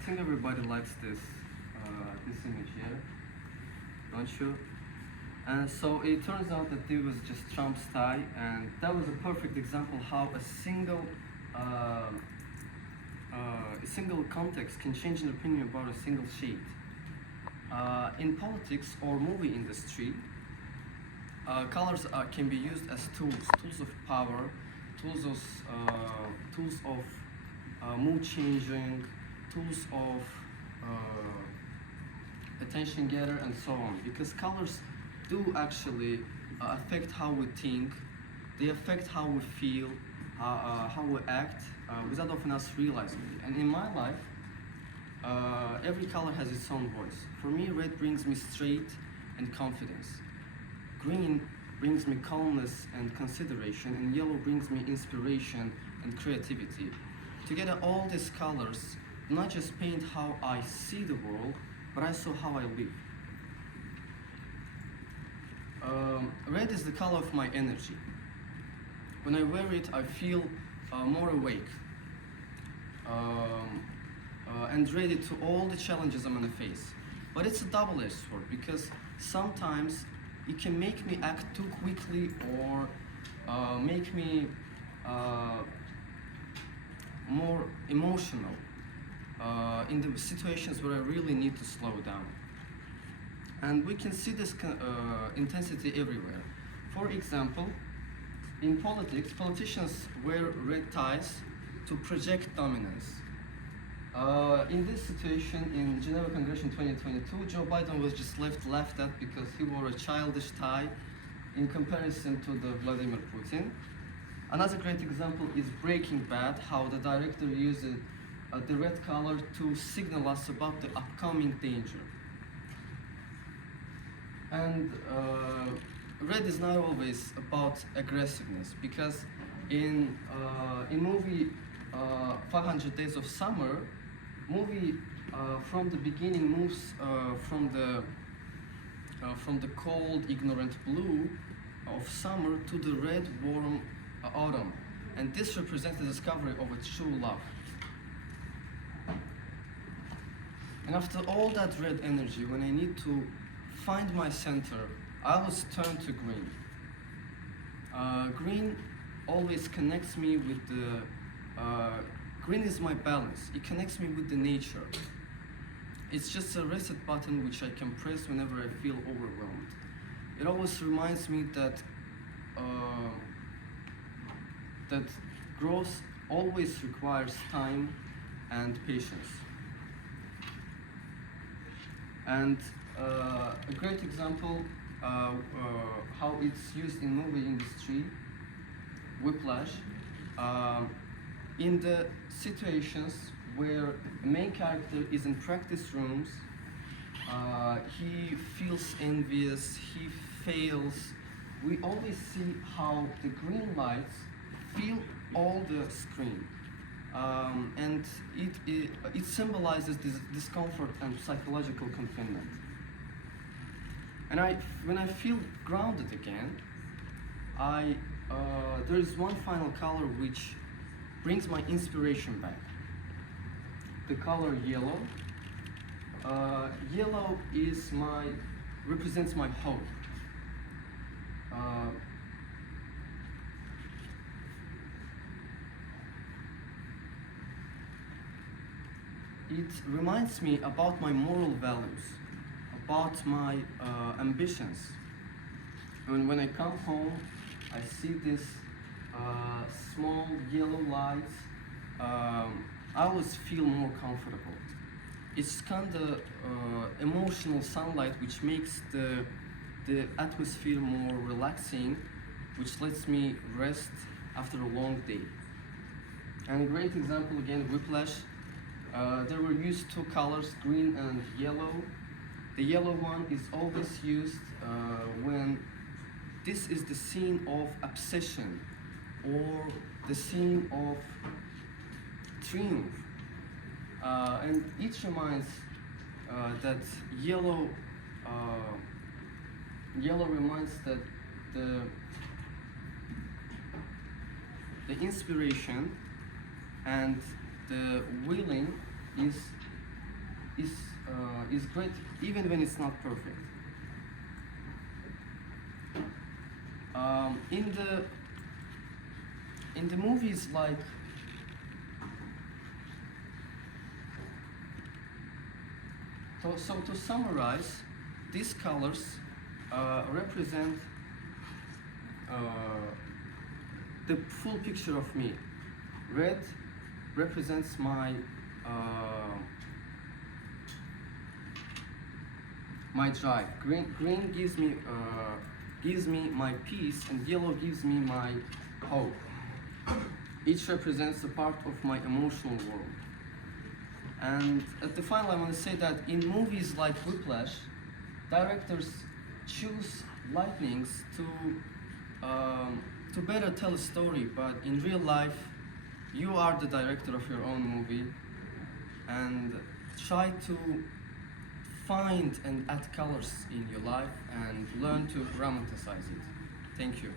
think everybody likes this image here, don't you? And so it turns out that it was just Trump's tie, and that was a perfect example how a single context can change an opinion about a single shade. In politics or movie industry, colors can be used as tools of power, tools of mood changing, tools of attention getter, and so on. Because colors do actually affect how we think, they affect how we feel, how we act, without often us realizing it. And in my life, every color has its own voice. For me, red brings me straight and confidence. Green brings me calmness and consideration, and yellow brings me inspiration and creativity. Together, all these colors not just paint how I see the world, but also how I live. Red is the color of my energy. When I wear it, I feel more awake and ready to all the challenges I'm gonna face. But it's a double-edged sword, because sometimes it can make me act too quickly or make me more emotional in the situations where I really need to slow down. And we can see this intensity everywhere. For example, in politics, politicians wear red ties to project dominance. In this situation, in Geneva Congress in 2022, Joe Biden was just laughed at because he wore a childish tie in comparison to the Vladimir Putin. Another great example is Breaking Bad, how the director used the red color to signal us about the upcoming danger. And red is not always about aggressiveness, because in movie 500 Days of Summer, movie from the beginning moves from the cold, ignorant blue of summer to the red, warm autumn, and this represents the discovery of a true love. And after all that red energy, when I need to find my center, I always turn to green. Green always connects me with the green is my balance. It connects me with the nature. It's just a reset button which I can press whenever I feel overwhelmed. It always reminds me that that growth always requires time and patience. And a great example how it's used in movie industry, Whiplash, in the situations where the main character is in practice rooms, he feels envious, he fails. We always see how the green lights fill all the screen. And it symbolizes this discomfort and psychological confinement. And when I feel grounded again, there is one final color which brings my inspiration back. The color yellow. Yellow represents my hope. It reminds me about my moral values, about my ambitions. And when I come home, I see this small yellow lights. I always feel more comfortable. It's kind of emotional sunlight which makes the atmosphere more relaxing, which lets me rest after a long day. And a great example again, Whiplash. There were used two colors, green and yellow. The yellow one is always used when this is the scene of obsession or the scene of triumph. And it reminds that yellow reminds that the inspiration and the willing is is great even when it's not perfect. In the movies, like so to summarize, these colors represent the full picture of me. Red represents my my drive. Green gives me my peace, and yellow gives me my hope. Each represents a part of my emotional world. And at the final, I want to say that in movies like Whiplash, directors choose lightnings to better tell a story. But in real life, you are the director of your own movie, and try to find and add colors in your life and learn to romanticize it. Thank you.